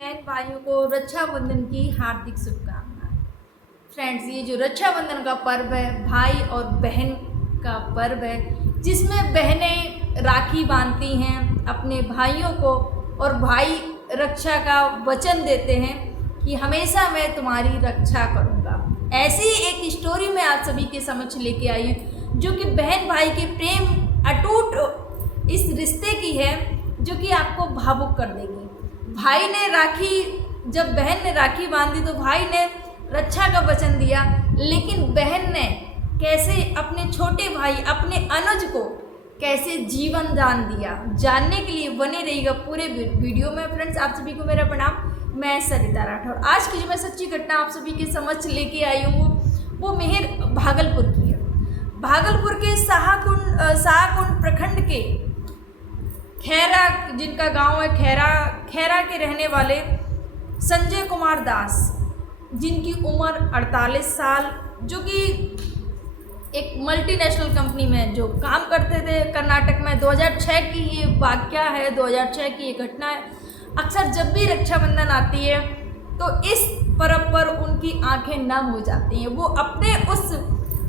बहन भाइयों को रक्षाबंधन की हार्दिक शुभकामनाएं। फ्रेंड्स, ये जो रक्षाबंधन का पर्व है, भाई और बहन का पर्व है, जिसमें बहनें राखी बांधती हैं अपने भाइयों को और भाई रक्षा का वचन देते हैं कि हमेशा मैं तुम्हारी रक्षा करूँगा। ऐसी एक स्टोरी मैं आप सभी के समक्ष लेके आई हूँ, जो कि बहन भाई के प्रेम अटूट इस रिश्ते की है, जो कि आपको भावुक कर देगी। भाई ने राखी, जब बहन ने राखी बांधी तो भाई ने रक्षा का वचन दिया, लेकिन बहन ने कैसे अपने छोटे भाई, अपने अनुज को कैसे जीवन दान दिया, जानने के लिए बने रहिएगा पूरे वीडियो में। फ्रेंड्स, आप सभी को मेरा प्रणाम। मैं सरिता राठौर। आज की जो मैं सच्ची घटना आप सभी के समक्ष लेके आई हूँ वो मेहर भागलपुर की है। भागलपुर के शाहकुंड प्रखंड के खैरा, जिनका गांव है खैरा के रहने वाले संजय कुमार दास, जिनकी उम्र 48 साल, जो कि एक मल्टीनेशनल कंपनी में जो काम करते थे कर्नाटक में। 2006 की ये वाकया है, 2006 की ये घटना है। अक्सर जब भी रक्षाबंधन आती है तो इस पर्व पर उनकी आंखें नम हो जाती हैं। वो अपने उस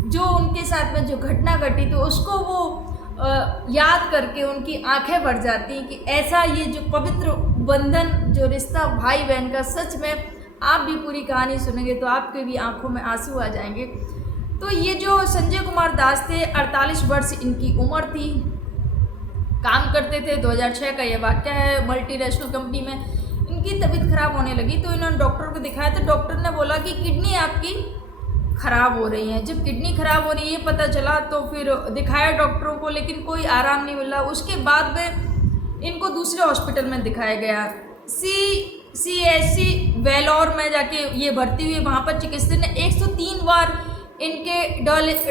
जो उनके साथ में जो घटना घटी तो उसको वो याद करके उनकी आंखें भर जाती हैं कि ऐसा ये जो पवित्र बंधन, जो रिश्ता भाई बहन का, सच में आप भी पूरी कहानी सुनेंगे तो आपके भी आंखों में आंसू आ जाएंगे। तो ये जो संजय कुमार दास थे, 48 वर्ष इनकी उम्र थी, काम करते थे। 2006 का ये वाक़या है। मल्टीनेशनल कंपनी में इनकी तबीयत खराब होने लगी तो इन्होंने डॉक्टर को दिखाया तो डॉक्टर ने बोला कि किडनी आपकी ख़राब हो रही है। जब किडनी ख़राब हो रही है पता चला तो फिर दिखाया डॉक्टरों को, लेकिन कोई आराम नहीं मिला। उसके बाद में इनको दूसरे हॉस्पिटल में दिखाया गया, CHC वेलोर में जाके ये भर्ती हुई। वहाँ पर चिकित्सक ने 103 बार इनके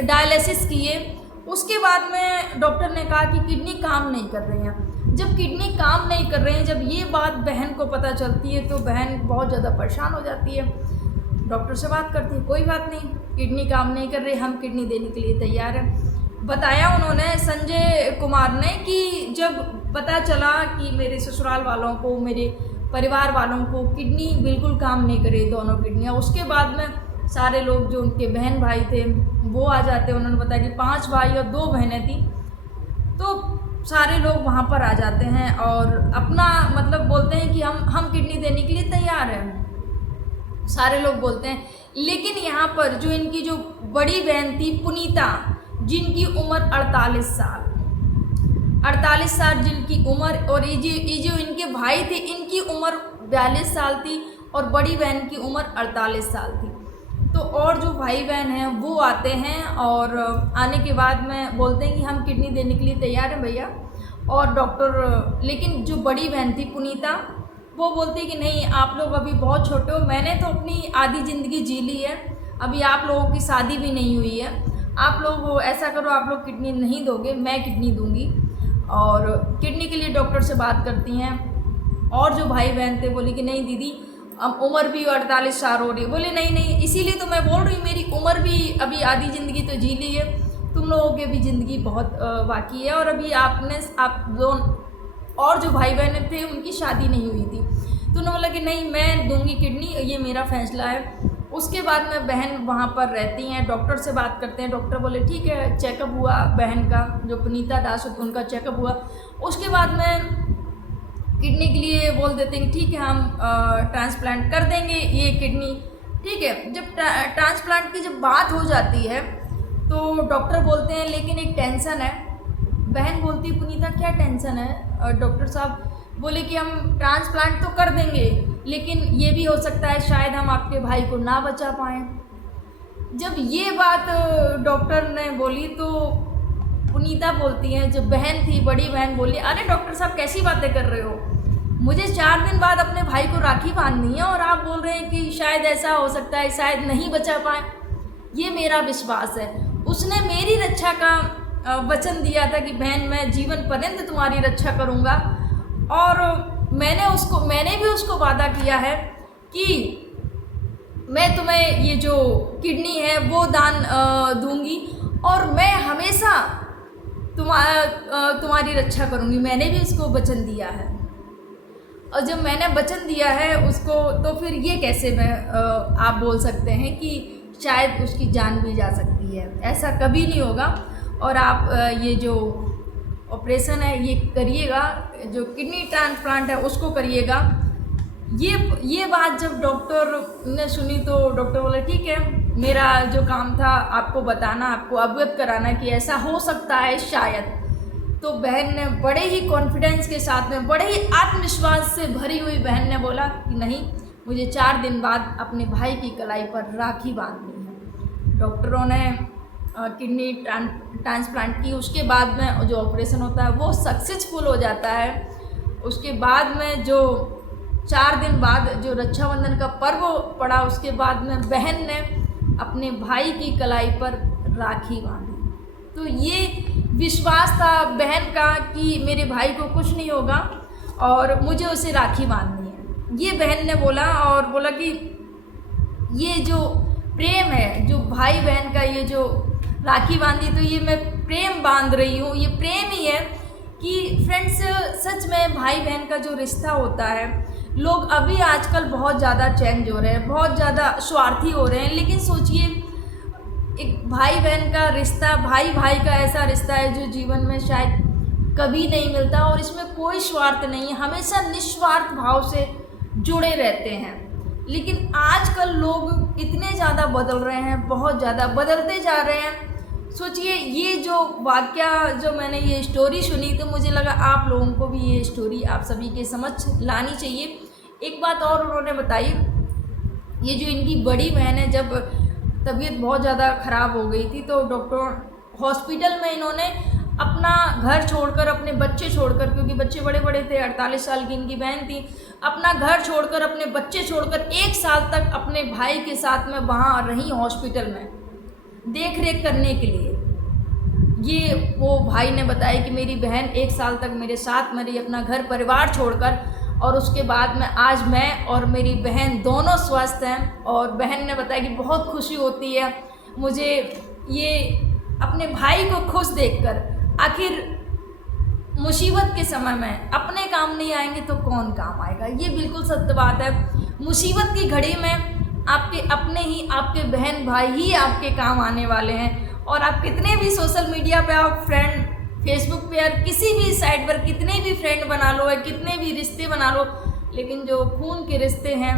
डायलिसिस किए। उसके बाद में डॉक्टर ने कहा कि किडनी काम नहीं कर रही है। जब किडनी काम नहीं कर रही है, जब ये बात बहन को पता चलती है तो बहन बहुत ज़्यादा परेशान हो जाती है। डॉक्टर से बात करती है, कोई बात नहीं, किडनी काम नहीं कर रही, हम किडनी देने के लिए तैयार हैं। बताया उन्होंने, संजय कुमार ने, कि जब पता चला कि मेरे ससुराल वालों को, मेरे परिवार वालों को किडनी बिल्कुल काम नहीं कर रही, दोनों किडनियाँ, उसके बाद में सारे लोग जो उनके बहन भाई थे वो आ जाते। उन्होंने बताया कि 5 भाई और 2 बहनें थी, तो सारे लोग वहाँ पर आ जाते हैं और अपना मतलब बोलते हैं कि हम किडनी देने के लिए तैयार हैं। सारे लोग बोलते हैं, लेकिन यहाँ पर जो इनकी जो बड़ी बहन थी पुनीता, जिनकी उम्र 48 साल जिनकी उम्र, और ये जो इनके भाई थे इनकी उम्र 42 साल थी और बड़ी बहन की उम्र 48 साल थी। तो और जो भाई बहन हैं वो आते हैं और आने के बाद में बोलते हैं कि हम किडनी देने के लिए तैयार हैं भैया। और डॉक्टर, लेकिन जो बड़ी बहन थी पुनीता, वो बोलती है कि नहीं, आप लोग अभी बहुत छोटे हो, मैंने तो अपनी आधी ज़िंदगी जी ली है, अभी आप लोगों की शादी भी नहीं हुई है, आप लोग ऐसा करो, आप लोग किडनी नहीं दोगे, मैं किडनी दूंगी। और किडनी के लिए डॉक्टर से बात करती हैं। और जो भाई बहन थे बोले कि नहीं दीदी, अब उम्र भी 48 साल हो रही है। बोले नहीं, इसीलिए तो मैं बोल रही हूँ, मेरी उम्र भी अभी आधी ज़िंदगी तो जी ली है, तुम लोगों की भी ज़िंदगी बहुत बाकी है, और अभी आप दोनों और जो भाई बहन थे उनकी शादी नहीं हुई थी। तो उन्होंने बोला कि नहीं, मैं दूंगी किडनी, ये मेरा फैसला है। उसके बाद में बहन वहाँ पर रहती हैं, डॉक्टर से बात करते हैं। डॉक्टर बोले ठीक है, चेकअप हुआ बहन का, जो पुनीता दास, उनका चेकअप हुआ। उसके बाद में किडनी के लिए बोल देते हैं कि ठीक है, हम ट्रांसप्लांट कर देंगे ये किडनी, ठीक है। जब ट्रांसप्लांट की जब बात हो जाती है तो डॉक्टर बोलते हैं लेकिन एक टेंशन है। बहन बोलती है पुनीता क्या टेंशन है डॉक्टर साहब? बोले कि हम ट्रांसप्लांट तो कर देंगे, लेकिन ये भी हो सकता है शायद हम आपके भाई को ना बचा पाएँ। जब ये बात डॉक्टर ने बोली तो पुनीता बोलती हैं, जो बहन थी, बड़ी बहन, बोली अरे डॉक्टर साहब कैसी बातें कर रहे हो, मुझे 4 दिन बाद अपने भाई को राखी बांधनी है और आप बोल रहे हैं कि शायद ऐसा हो सकता है, शायद नहीं बचा पाए। ये मेरा विश्वास है, उसने मेरी रक्षा का वचन दिया था कि बहन मैं जीवन पर्यंत तुम्हारी रक्षा करूँगा, और मैंने भी उसको वादा किया है कि मैं तुम्हें ये जो किडनी है वो दान दूंगी और मैं हमेशा तुम्हारी रक्षा करूंगी। मैंने भी उसको वचन दिया है। और जब मैंने वचन दिया है उसको, तो फिर ये कैसे मैं आप बोल सकते हैं कि शायद उसकी जान भी जा सकती है? ऐसा कभी नहीं होगा। और आप ये जो ऑपरेशन है ये करिएगा, जो किडनी ट्रांसप्लांट है उसको करिएगा। ये बात जब डॉक्टर ने सुनी तो डॉक्टर बोले ठीक है, मेरा जो काम था आपको बताना, आपको अवगत कराना कि ऐसा हो सकता है शायद। तो बहन ने बड़े ही कॉन्फिडेंस के साथ में, बड़े ही आत्मविश्वास से भरी हुई बहन ने बोला कि नहीं, मुझे 4 दिन बाद अपने भाई की कलाई पर राखी बांधनी है। डॉक्टरों ने किडनी ट्रांसप्लांट की, उसके बाद में जो ऑपरेशन होता है वो सक्सेसफुल हो जाता है। उसके बाद में जो 4 दिन बाद जो रक्षाबंधन का पर्व पड़ा, उसके बाद में बहन ने अपने भाई की कलाई पर राखी बांधी। तो ये विश्वास था बहन का कि मेरे भाई को कुछ नहीं होगा और मुझे उसे राखी बांधनी है। ये बहन ने बोला और बोला कि ये जो प्रेम है, जो भाई बहन का ये जो राखी बांधी, तो ये मैं प्रेम बांध रही हूँ, ये प्रेम ही है। कि फ्रेंड्स, सच में भाई बहन का जो रिश्ता होता है, लोग अभी आजकल बहुत ज़्यादा चेंज हो रहे हैं, बहुत ज़्यादा स्वार्थी हो रहे हैं। लेकिन सोचिए, एक भाई बहन का रिश्ता, भाई भाई का ऐसा रिश्ता है जो जीवन में शायद कभी नहीं मिलता और इसमें कोई स्वार्थ नहीं है, हमेशा निस्वार्थ भाव से जुड़े रहते हैं। लेकिन आजकल लोग इतने ज़्यादा बदल रहे हैं, बहुत ज़्यादा बदलते जा रहे हैं। सोचिए, ये जो वाकया, जो मैंने ये स्टोरी सुनी, तो मुझे लगा आप लोगों को भी ये स्टोरी आप सभी के समक्ष लानी चाहिए। एक बात और उन्होंने बताई, ये जो इनकी बड़ी बहन है, जब तबीयत बहुत ज़्यादा ख़राब हो गई थी तो डॉक्टर हॉस्पिटल में इन्होंने अपना घर छोड़कर, अपने बच्चे छोड़कर, क्योंकि बच्चे बड़े बड़े थे, 48 साल की इनकी बहन थी, अपना घर छोड़कर, अपने बच्चे छोड़कर 1 साल तक अपने भाई के साथ में वहाँ रही हॉस्पिटल में देख रेख करने के लिए। ये वो भाई ने बताया कि मेरी बहन 1 साल तक मेरे साथ में रही, अपना घर परिवार छोड़कर, और उसके बाद में आज मैं और मेरी बहन दोनों स्वस्थ हैं। और बहन ने बताया कि बहुत खुशी होती है मुझे ये अपने भाई को खुश देखकर। आखिर मुसीबत के समय में अपने काम नहीं आएंगे तो कौन काम आएगा? ये बिल्कुल सत्य बात है। मुसीबत की घड़ी में आपके अपने ही, आपके बहन भाई ही आपके काम आने वाले हैं। और आप कितने भी सोशल मीडिया पे आप फ्रेंड, फेसबुक पे या किसी भी साइट पर कितने भी फ्रेंड बना लो या कितने भी रिश्ते बना लो, लेकिन जो खून के रिश्ते हैं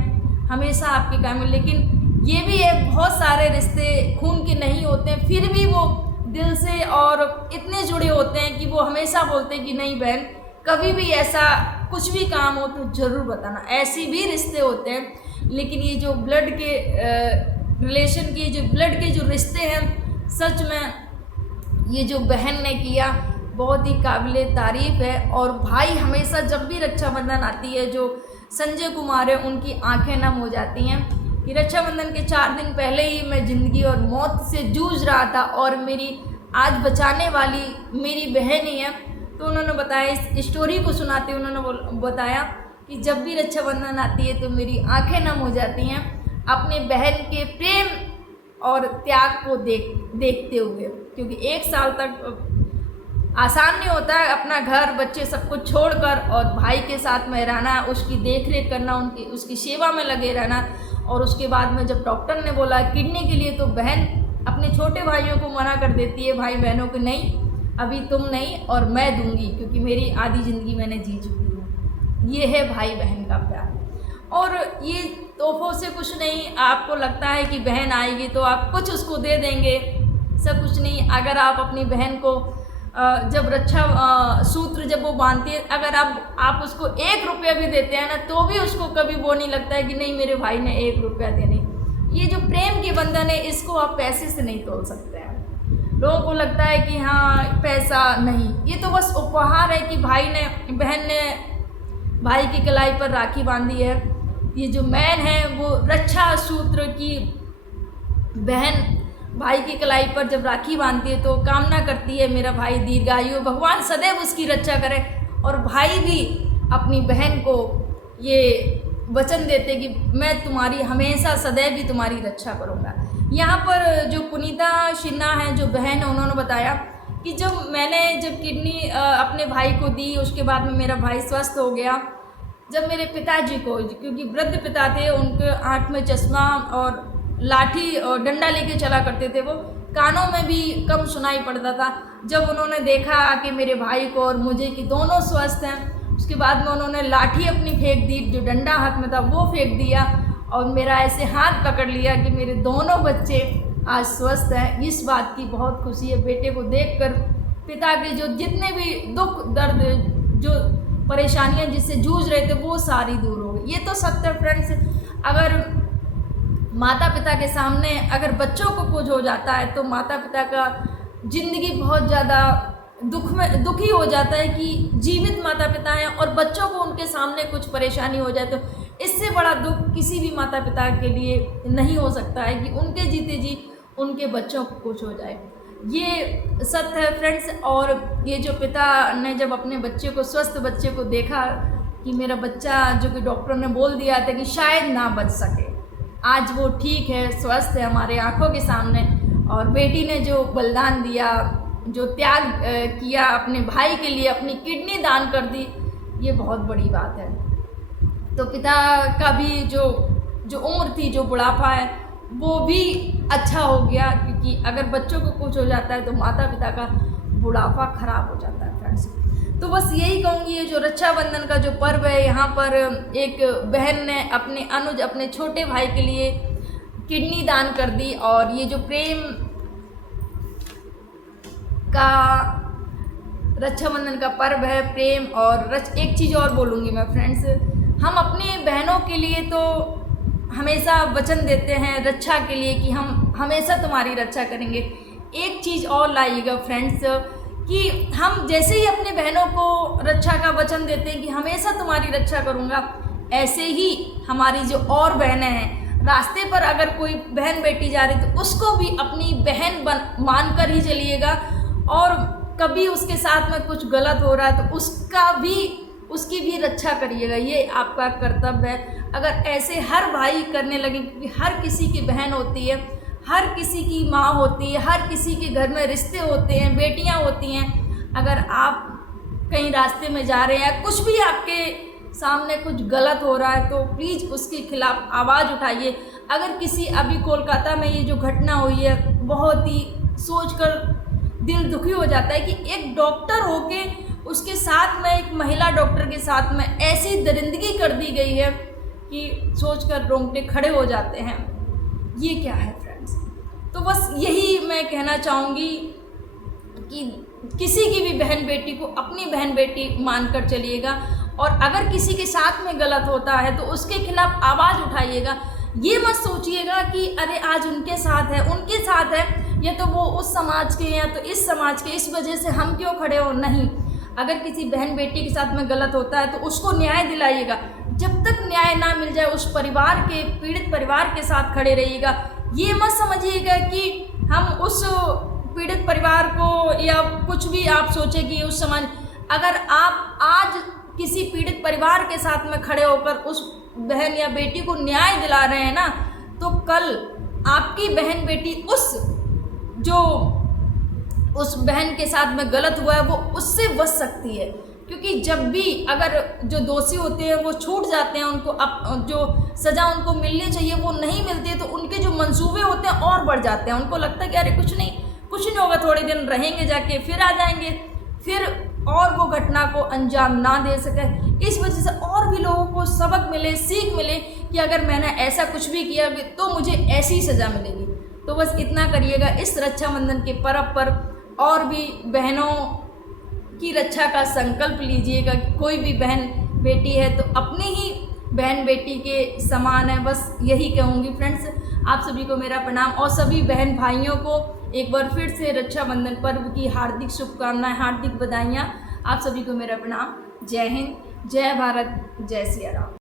हमेशा आपके काम में। लेकिन ये भी है, बहुत सारे रिश्ते खून के नहीं होते हैं, फिर भी वो दिल से और इतने जुड़े होते हैं कि वो हमेशा बोलते हैं कि नहीं बहन, कभी भी ऐसा कुछ भी काम हो तो ज़रूर बताना। ऐसे भी रिश्ते होते हैं। लेकिन ये जो ब्लड के रिलेशन के, जो ब्लड के जो रिश्ते हैं, सच में ये जो बहन ने किया बहुत ही काबिले तारीफ़ है। और भाई हमेशा जब भी रक्षाबंधन आती है, जो संजय कुमार है, उनकी आंखें नम हो जाती हैं कि रक्षाबंधन के 4 दिन पहले ही मैं ज़िंदगी और मौत से जूझ रहा था और मेरी आज बचाने वाली मेरी बहन ही है। तो उन्होंने बताया, इस स्टोरी को सुनाते उन्होंने बताया कि जब भी रक्षाबंधन आती है तो मेरी आंखें नम हो जाती हैं अपने बहन के प्रेम और त्याग को देखते हुए। क्योंकि 1 साल तक आसान नहीं होता है अपना घर बच्चे सब कुछ छोड़कर और भाई के साथ में रहना, उसकी देख रेख करना, उसकी सेवा में लगे रहना। और उसके बाद में जब डॉक्टर ने बोला किडनी के लिए, तो बहन अपने छोटे भाइयों को मना कर देती है, भाई बहनों को, नहीं अभी तुम नहीं और मैं दूंगी, क्योंकि मेरी आधी ज़िंदगी मैंने जी चुकी हूँ। ये है भाई बहन का प्यार। और ये तोहफों से कुछ नहीं, आपको लगता है कि बहन आएगी तो आप कुछ उसको दे देंगे, सब कुछ नहीं। अगर आप अपनी बहन को जब रक्षा सूत्र जब वो बांधती है, अगर आप उसको 1 रुपया भी देते हैं ना, तो भी उसको कभी वो नहीं लगता है कि नहीं मेरे भाई ने 1 रुपया देने। ये जो प्रेम के बंधन है, इसको आप पैसे से नहीं तोल सकते हैं। लोगों को लगता है कि हाँ पैसा नहीं, ये तो बस उपहार है कि बहन ने भाई की कलाई पर राखी बांधी है। ये जो मैन है वो रक्षा सूत्र की बहन भाई की कलाई पर जब राखी बांधती है तो कामना करती है मेरा भाई दीर्घायु, भगवान सदैव उसकी रक्षा करे। और भाई भी अपनी बहन को ये वचन देते कि मैं तुम्हारी हमेशा सदैव भी तुम्हारी रक्षा करूँगा। यहाँ पर जो पुनीता सिन्हा है, जो बहन है, उन्होंने बताया कि जब किडनी अपने भाई को दी, उसके बाद में मेरा भाई स्वस्थ हो गया जब मेरे पिताजी को, क्योंकि वृद्ध पिता थे, उनके आँख में चश्मा और लाठी और डंडा लेके चला करते थे, वो कानों में भी कम सुनाई पड़ता था। जब उन्होंने देखा कि मेरे भाई को और मुझे कि दोनों स्वस्थ हैं, उसके बाद में उन्होंने लाठी अपनी फेंक दी, जो डंडा हाथ में था वो फेंक दिया और मेरा ऐसे हाथ पकड़ लिया कि मेरे दोनों बच्चे आज स्वस्थ हैं। इस बात की बहुत खुशी है। बेटे को देखकर पिता के जो जितने भी दुख दर्द, जो परेशानियां जिससे जूझ रहे थे, वो सारी दूर हो गई। ये तो सत्य है फ्रेंड्स। अगर माता पिता के सामने अगर बच्चों को कुछ हो जाता है तो माता पिता का ज़िंदगी बहुत ज़्यादा दुखी हो जाता है कि जीवित माता पिता हैं और बच्चों को उनके सामने कुछ परेशानी हो जाए तो इससे बड़ा दुख किसी भी माता पिता के लिए नहीं हो सकता है कि उनके जीते जी उनके बच्चों को कुछ हो जाए। ये सत्य है फ्रेंड्स। और ये जो पिता ने जब अपने बच्चे को, स्वस्थ बच्चे को देखा कि मेरा बच्चा, जो कि डॉक्टर ने बोल दिया था कि शायद ना बच सके, आज वो ठीक है, स्वस्थ है हमारे आंखों के सामने। और बेटी ने जो बलिदान दिया, जो त्याग किया अपने भाई के लिए, अपनी किडनी दान कर दी, ये बहुत बड़ी बात है। तो पिता का भी जो उम्र थी, जो बुढ़ापा है, वो भी अच्छा हो गया, क्योंकि अगर बच्चों को कुछ हो जाता है तो माता पिता का बुढ़ापा खराब हो जाता है फ्रेंड्स। तो बस यही कहूँगी, ये जो रक्षाबंधन का जो पर्व है, यहाँ पर एक बहन ने अपने अनुज, अपने छोटे भाई के लिए किडनी दान कर दी। और ये जो प्रेम का रक्षाबंधन का पर्व है, प्रेम और एक चीज़ और बोलूँगी मैं फ्रेंड्स, हम अपनी बहनों के लिए तो हमेशा वचन देते हैं रक्षा के लिए कि हम हमेशा तुम्हारी रक्षा करेंगे। एक चीज़ और लाइएगा फ्रेंड्स कि हम जैसे ही अपने बहनों को रक्षा का वचन देते हैं कि हमेशा तुम्हारी रक्षा करूँगा, ऐसे ही हमारी जो और बहनें हैं, रास्ते पर अगर कोई बहन बेटी जा रही तो उसको भी अपनी बहन मान कर ही चलिएगा। और कभी उसके साथ में कुछ गलत हो रहा है तो उसकी भी रक्षा करिएगा, ये आपका कर्तव्य है। अगर ऐसे हर भाई करने लगे, क्योंकि हर किसी की बहन होती है, हर किसी की माँ होती है, हर किसी के घर में रिश्ते होते हैं, बेटियां होती हैं। अगर आप कहीं रास्ते में जा रहे हैं, कुछ भी आपके सामने कुछ गलत हो रहा है तो प्लीज़ उसके खिलाफ आवाज़ उठाइए। अगर किसी, अभी कोलकाता में ये जो घटना हुई है, बहुत ही सोचकर दिल दुखी हो जाता है कि एक डॉक्टर होके उसके साथ में, एक महिला डॉक्टर के साथ में ऐसी दरिंदगी कर दी गई है कि सोचकर रोंगटे खड़े हो जाते हैं। ये क्या है फ्रेंड्स। तो बस यही मैं कहना चाहूँगी कि किसी की भी बहन बेटी को अपनी बहन बेटी मानकर चलिएगा, और अगर किसी के साथ में गलत होता है तो उसके खिलाफ आवाज़ उठाइएगा। ये मत सोचिएगा कि अरे आज उनके साथ है, या तो वो उस समाज के हैं या तो इस समाज के, इस वजह से हम क्यों खड़े हो। नहीं, अगर किसी बहन बेटी के साथ में गलत होता है तो उसको न्याय दिलाइएगा। जब तक न्याय ना मिल जाए उस परिवार के, पीड़ित परिवार के साथ खड़े रहिएगा। ये मत समझिएगा कि हम उस पीड़ित परिवार को, या कुछ भी आप सोचें कि उस समाज, अगर आप आज किसी पीड़ित परिवार के साथ में खड़े होकर उस बहन या बेटी को न्याय दिला रहे हैं ना, तो कल आपकी बहन बेटी उस बहन के साथ में गलत हुआ है वो उससे बच सकती है। क्योंकि जब भी अगर जो दोषी होते हैं वो छूट जाते हैं, उनको जो सज़ा उनको मिलनी चाहिए वो नहीं मिलती है, तो उनके जो मंसूबे होते हैं और बढ़ जाते हैं। उनको लगता है कि अरे कुछ नहीं होगा, थोड़े दिन रहेंगे, जाके फिर आ जाएंगे, फिर और वो घटना को अंजाम ना दे सके। इस वजह से और भी लोगों को सबक मिले, सीख मिले कि अगर मैंने ऐसा कुछ भी किया तो मुझे ऐसी सज़ा मिलेगी। तो बस इतना करिएगा इस रक्षाबंधन के पर्व पर, और भी बहनों की रक्षा का संकल्प लीजिएगा। कोई भी बहन बेटी है तो अपनी ही बहन बेटी के समान है। बस यही कहूँगी फ्रेंड्स। आप सभी को मेरा प्रणाम, और सभी बहन भाइयों को एक बार फिर से रक्षाबंधन पर्व की हार्दिक शुभकामनाएं, हार्दिक बधाइयाँ। आप सभी को मेरा प्रणाम। जय हिंद, जय भारत, जय सिया राम।